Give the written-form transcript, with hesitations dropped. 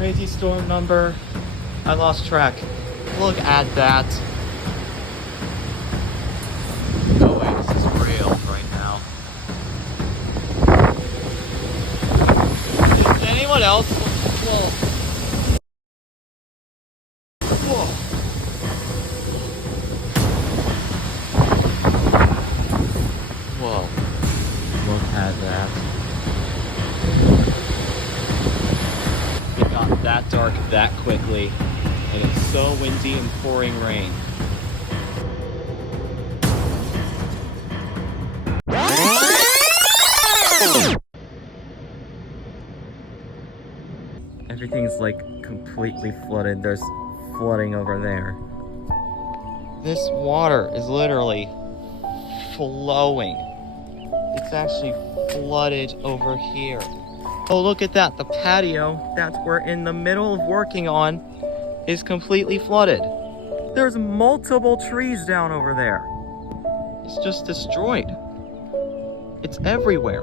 Crazy storm number. I lost track. Look at that. No way, this is real right now. Is anyone else? Whoa. Whoa. Whoa. Look at that. It got that dark that quickly, and it's so windy and pouring rain. Everything's like completely flooded. There's flooding over there. This water is literally flowing. It's actually flooded over here. Oh, look at that. The patio that we're in the middle of working on is completely flooded. There's multiple trees down over there. It's just destroyed. It's everywhere.